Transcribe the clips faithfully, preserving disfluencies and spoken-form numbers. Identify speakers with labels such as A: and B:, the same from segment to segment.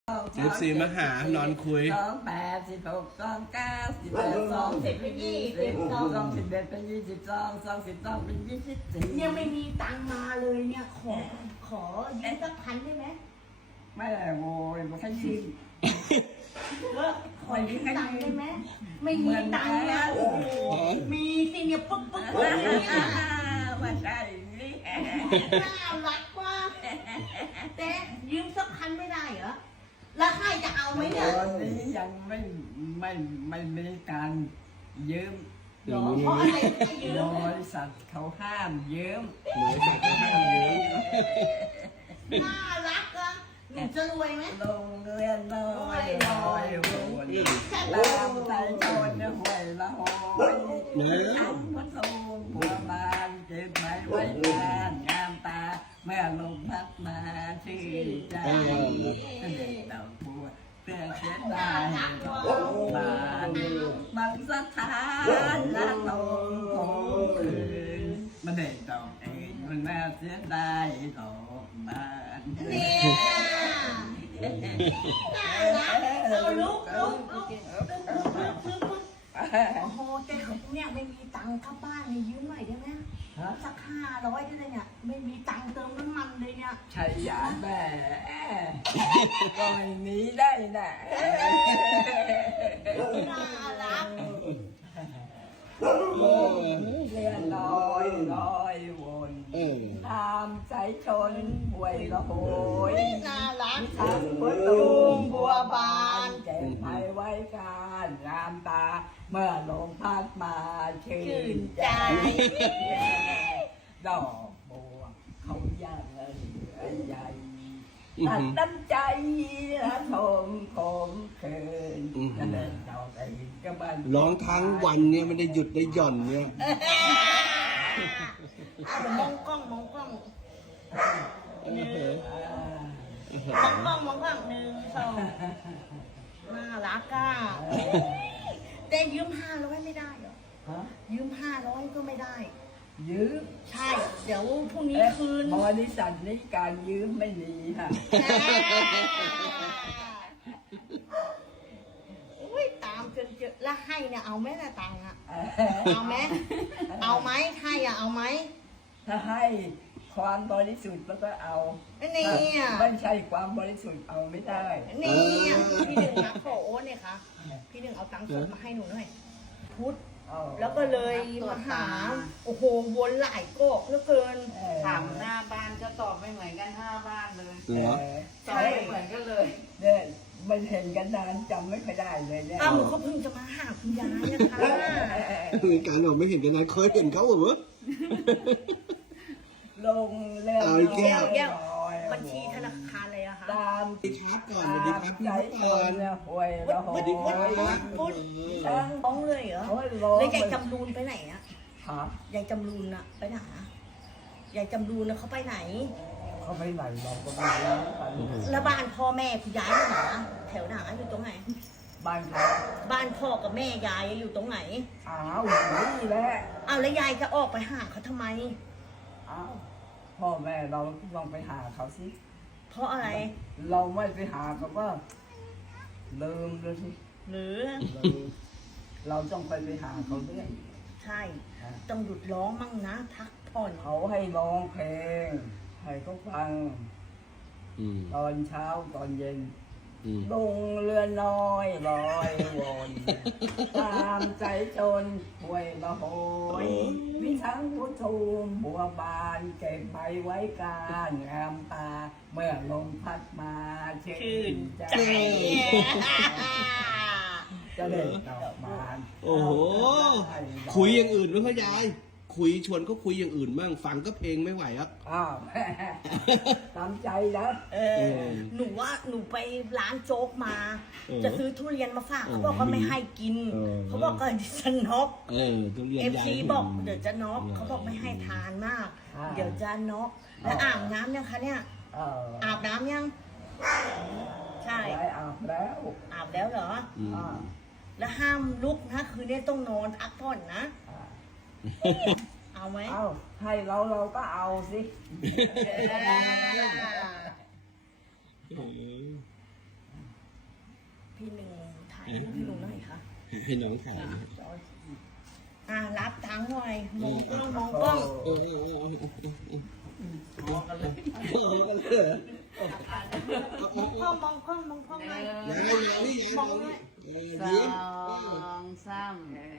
A: สิบสี่มหานอนคุย
B: สองแปดสิบหกสองเก้าสิบแปดสองสิบเป็นยี่สิบสองสองสิบเอ็ดเป็นยี่สิบสองสองสิบสองเป็นยี่สิบสี่
C: ยังไม่มีตังมาเลยเนี่ยขอขอยืมสักพันได้ไหม
B: ไม่ได้โวยไม่ใช่ยืม
C: ก็ขอยืมตังได้ไหมไม่มีตังแล้วโอ้โหมีสิเนี่ยปึ๊กปึ๊กปึ๊กเนี่ย
B: ว่าใช่นี่
C: น่ารักว่ะแต่ยืมสักพันไม่ได้เหรอแล้วใครจะเอาไหมเนี่ย
B: ตอนนี้ยังไม่ไม่ไม่มีการยืม
C: หรอเพราะอะไรไม่ยืม
B: บริษัทเขาห้ามยืม
A: หรือสิบห้ายืม
C: น่ารักอ่ะหนูจะรวยไหม
B: โรงเรียนน้อยน้อยโวยตามใจชนหวยละหอยอันพัทลุงบัวบานเก็บไม้ไว้งานงามตาเมื่อลมพัดมาชื่นใจเด็กดอกบัวเพื่อเช็ดได้ดอกบานบางสถานละลงคงคืนมันเด็กดอกเองมันน่าเสียดายดอกบาน
C: เนี่ยน่ารักเอาลุกลุกลุกลุกลุกลุกลุกลุกโอ้โหแต่เนี่ยไม่มีตังค์เข้าบ้านเลยยืมหน่อยได้ไหมสักห้าร้อยได้เลยเนี่ยไม่มีตังค์เติมน้ำมันเลยเนี่ย
B: ใช่ยาแม่ก็ไม่มีได้นะ
C: น่ารัก
B: เรียนลอยลอยวนตามใจชนหวยละโหย
C: น่ารัก
B: ทั้งบัวตูมบัวบานเก็บไม้ไว้การงามตาเมื่อลมพัดมาชื่นใจดอกบัวเขาย่างเลยใหญ่ตัดน้ำใจละชมคมคืนจะเดินดอกไอ้ก็บ้าน
A: ร้องทั้งวันเนี่ยไม่ได้หยุดได้หย่อนเนี่ย
C: มองกล้องมองกล้องหนึ่งมองกล้องมองกล้องหนึ่งสองน่ารักอ่ะแต่ยืมห้าร้อยไม่ได้เหรอยืมห้าร้อยก็ไม่ได้
B: ยืม
C: ใช่เดี๋ยวพรุ่งนี้คืน
B: บริษัทนี้การยืมไม่มีค่ะ
C: อุ้ยตามจนเจอแล้วให้เนี่ยเอาไหมนะตังค์อะเอาไหมเอาไหมให้อะเอาไหม
B: ถ้าให้ความบริสุทธิ์แล้วก็เอา
C: นี่
B: ไม่ใช่ความบริสุทธิ์เอาไม่ได้
C: นี่พี่หนึ่งนะขอโอนเนี่ยค่ะพี่หนึ่งเอาตังค์สดมาให้หนูหน่อยพุทธแล้วก็เลยมาหาโอ้โหวนหลายกอกเหลือเกิน
D: ถามหน้าบ้านก็ตอบไม่เหมือนกันห้าบ้านเลยตอบ
B: ไม่
D: เหมือนกันเลย
B: เนี่ยมันเห็นกันนานจำไม่ค่อยได้เลยเนี่ย
C: อ้าวเขาเพิ่งจะมาหาคุณยายนะคะ
A: มีการเราไม่เห็นกันนานเคยเห็นเขาเหรอ
B: ลงเรื่อง
C: แก้วแก้วบัญชีธนาคารเลยอะคะ
B: ตาม
A: สวัสดีครับก่อนสวัสดีครับพี่ก่อน
B: หวยแล้วหวย
C: พุทธท้องเลยเหรอแล้วยายจำรูนไปไหนอะยายจำรูนอะไปไหนยายจำรูนนะเขาไปไหน
B: เขาไปไหนเราก็ไม่รู้
C: แล้วบ้านพ่อแม่คุณยายอยู่ไหนแถวไหนอยู่ตรงไหน
B: บ้านใคร
C: บ้านพ่อกับแม่ยายอยู่ตรงไหน
B: อ้าวนี่แหละ
C: อ้าวแล้วยายจะออกไปหาเขาทำไม
B: อ้าวพ่อแม่เราลองไปหาเขาสิ
C: เพราะอะไร
B: เราไม่ไปหาเขาก็ลืมเลยสิ
C: หรือ
B: เราต้องไปไปหาเขาด้วย
C: ใช่ต้องหยุดร้องมั่งนะพักผ่อน
B: เขาให้ร้องเพลงให้เขาฟังตอนเช้าตอนเย็นลงเรือน้อยลอยวนตามใจจนหวยละโหยวิทั้งพุทธุมบัวบานเก็บใบไว้การงามตาเมื่อลมพัดมาชื่นใจจะเล่นดอกบาน
A: โอ้โหคุยอย่างอื่นไหมพ่อยายคุยชวนก็คุยอย่างอื่นบ้างฟังก็เพลงไม่ไหวครับ
B: อ้าวตามใจนะ
C: เออหนูว่าหนูไปร้านโจ๊กมาจะซื้อทุเรียนมาฝากเขาบอกว่าไม่ให้กินเขาบอกก็จะน็อก
A: เออทุเรียน
C: เอฟซีบอกเดี๋ยวจะน็อกเขาบอกไม่ให้ทานมากเดี๋ยวจะน็อกแล้วอาบน้ำยังคะเนี่ยอาบน้ำยังใช่
B: อาบแล้ว
C: อาบแล้วเหรอแล้วห้ามลุกนะคืนนี้ต้องนอนพักผ่อนนะเอาไหม
B: เอาให้เราเราก็เอาสิ
C: ถ่ายรูปให้หนูหน่อยค่ะ
A: ให้น้องถ่ายนะ
C: อ่ารับตังค์หน่อยมองกล้องมองกล้อง
A: โอ้โหโอ้โหโอ้โห
D: พอกันเลย
A: โอ้โหกันเลยเหรอ
C: มองกล้องมองกล้องมองกล้องหน่อย
A: ยายยายนี่ยายมองนี่เออ
D: ส
A: ยิ้ม
D: องสาม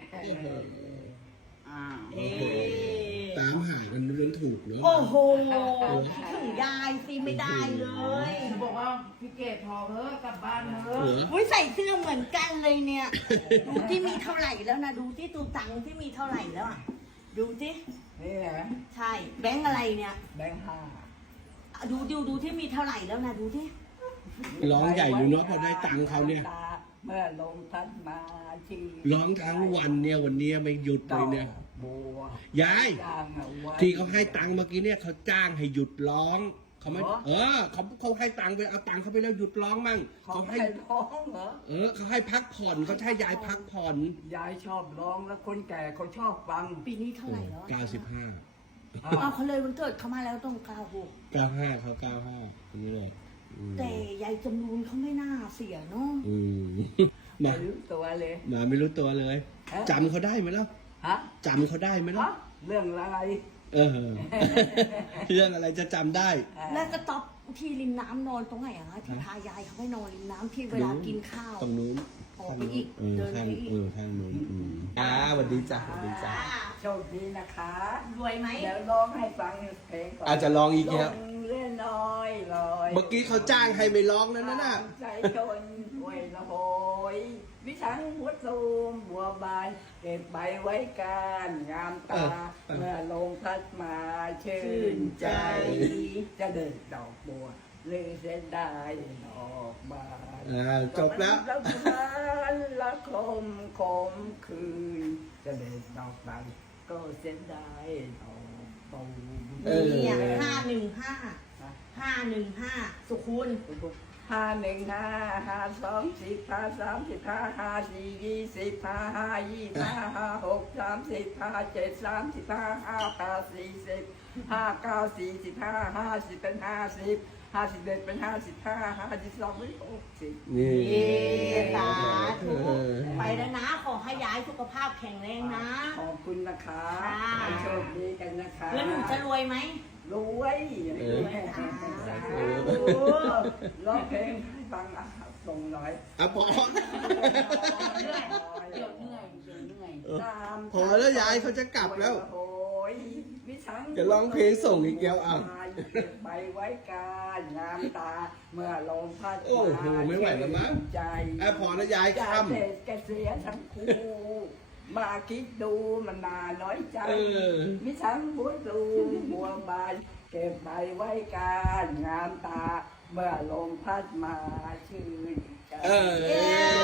D: อ่า
C: เอ๊ะ
A: ตามหากันมันถูกเนาะ
C: โอ้โหคิดถึงยายสิไม่ได้เลย
D: จะบอกว่าพี่เกดพอเถอะกลับบ้านเถ
A: เหร
D: อะ
A: อ
C: อุ้ยใส่เสื้อเหมือนกันเลยเนี่ย ดูที่มีเท่าไหร่แล้วนะดูที่ตูตังค์ที่มีเท่าไหร่แล้วอ่ะดูที่
B: นี่นะ
C: ใช่แบงค์อะไรเนี่ย
B: แบงค์ห้า
C: อ่ะดูดูดูที่มีเท่าไหร่แล้วนะดูที่
A: ร้องใหญ่อยู่เนาะพอได้ตังค์เขาเนี่ย
B: เมื่อลงทัดมาที่
A: ร้องทั้งวันเนี่ยวันเนี้ยไม่หยุดเลยเนี่ย
B: บัวย
A: าย
B: จ้างเอาไว้
A: ที่เขาให้ตังค์เมื่อกี้เนี่ยเขาจ้างให้หยุดร้องเขาไม่
B: เหรอ
A: เออเขาเขาให้ตังค์ไปเอาตังค์เขาไปแล้วหยุดร้องมั่ง
B: เขา
A: เขา
B: ให้
A: ให้
B: ร้องเหรอ
A: เออเขาให้พักผ่อนเขาให้ยายพักผ่อน
B: ยายชอบร้องแล้วคนแก่เขาชอบฟัง
C: ปีนี้เท่าไหร่แล้ว
A: เก้าสิบห้า
C: อ้าวเขาเลยวันเกิดเขามาแล้วต้องเก้าหก
A: เก้าห้าเขาเก้าห้าคนนี้เลยอืม
C: แต่ยายจำนูนเขาไม่น่าเสียเนาะ
A: อืมมา
B: ไม่รู้ตัวเลย
A: มาไม่รู้ตัวเลย
B: ฮะ
A: จำเขาได้ไหมล่ะ
B: ฮะ
A: จำเขาได้ไหมล่ะ
B: ฮะเรื่องอะไร
A: เออ เรื่องอะไรจะจำได้
C: แล้วก็ต๊อบที่ริมน้ำนอนตรงไหนอะคะที่พายายเขาไปนอนริมน้ำที่เวลากินข้าว
A: ตรงนู้น
C: ออกไปอีก
A: เออ
C: เดิน
A: ข้าง
C: ไปอีก
A: เออข้างนู้นอืมอ่าสวัสดีจ้ะสวัสดีจ้ะ
B: โชคดีนะคะ
C: รวยไหม
B: เดี๋ยวร้องให้ฟังเพลงก่อน
A: อาจจะลองอีก
B: ล
A: แล้ว
B: งเรื่อยน้อยลอย
A: เมื่อกี้เขาจ้างให้ไม่ร้องแล้วนะน่ะ
B: ใจชนหวยละโหยวิชังหัวตูมบัวบานเก็บใบไว้การงามตา
A: เออ
B: เมื่อลงพัดมาชื่นใจ จะเดินดอกบัวหรือเส้นได้ดอกบาน
A: อ่าจบแล้ว
B: แล้วนั้นละคมคมคืน จะเดินดอกใบก็เส้นได้ดอกตูม
A: เออ
C: เนี่ยห้าหนึ่งห้าห้าหนึ่งห้าสุขุน
B: ห้าหนึ่งห้าห้าสองสิบห้าสามสิบห้าห้าสี่ยี่สิบห้าห้ายี่ห้าห้าหกสามสิบห้าเจ็ดสามสิบห้าห้าแปดสี่สิบห้าเก้าสี่สิบห้าห้าสิบเป็นห้าสิบห้าสิบเอ็ดเป็นห้าสิบห้าห้าสิบสองเป็นหกสิบ
A: นี่
C: เย้สาธุ
A: เออ
C: ไปแล้วนะ ขอให้ยายสุขภาพแข็งแรงนะ
B: ขอบคุณนะคะ
C: ค่ะ
B: ให้โชคดีกันนะคะ
C: แล้วหนูจะรวยไหม
B: รวย
A: เออ
B: สาธุร้องเพลงให้ฟังอ่ะส่งหน่อย
A: อ่ะพอ
D: เดี๋ยวเหนื่อยเดี๋ยวเหนื่อย
B: ตาม
A: พอแล้วยายเขาจะกลับแล้ว
B: โอ้ยวิชัง
A: จะร้องเพลงส่งอีกแก้วอ่ะ
B: เก็บใบไว้การงามตา เมื่อลมพัด
A: โอ้โหไม่ไหวแล้วมั้ง
B: ใจ
A: อ่ะพอแล้วยาย
B: จะ
A: ค่ำ
B: เด็ดกระเสียทั้งคู่ มาคิดดูมันนาน้อยใจ
A: เออ
B: มิชังบัวตูมบัวบานเก็บใบไว้การงามตา เมื่อลมพัดมาชื่นใจ
A: เออ
C: เย้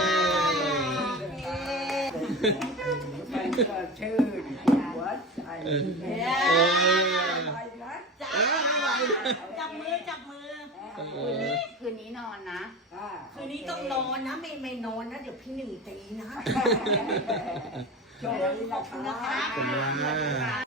B: มันก็ชื่นหัวใจ
A: เออ
B: เย้
A: เออ
B: ไปนะ
C: จ้า
A: เอออะไร
C: จับมือจับมือ
A: เออ
D: คืนนี้นอนนะ
B: อ่า
C: คืนนี้ต้องนอนนะไม่ไม่นอนนะ เดี๋ยวพี่หนึ่งตีนะ
B: โชคดี
C: ขอบคุณ
B: นะ
C: นะคะ
B: คะ
A: ขอบคุณมาก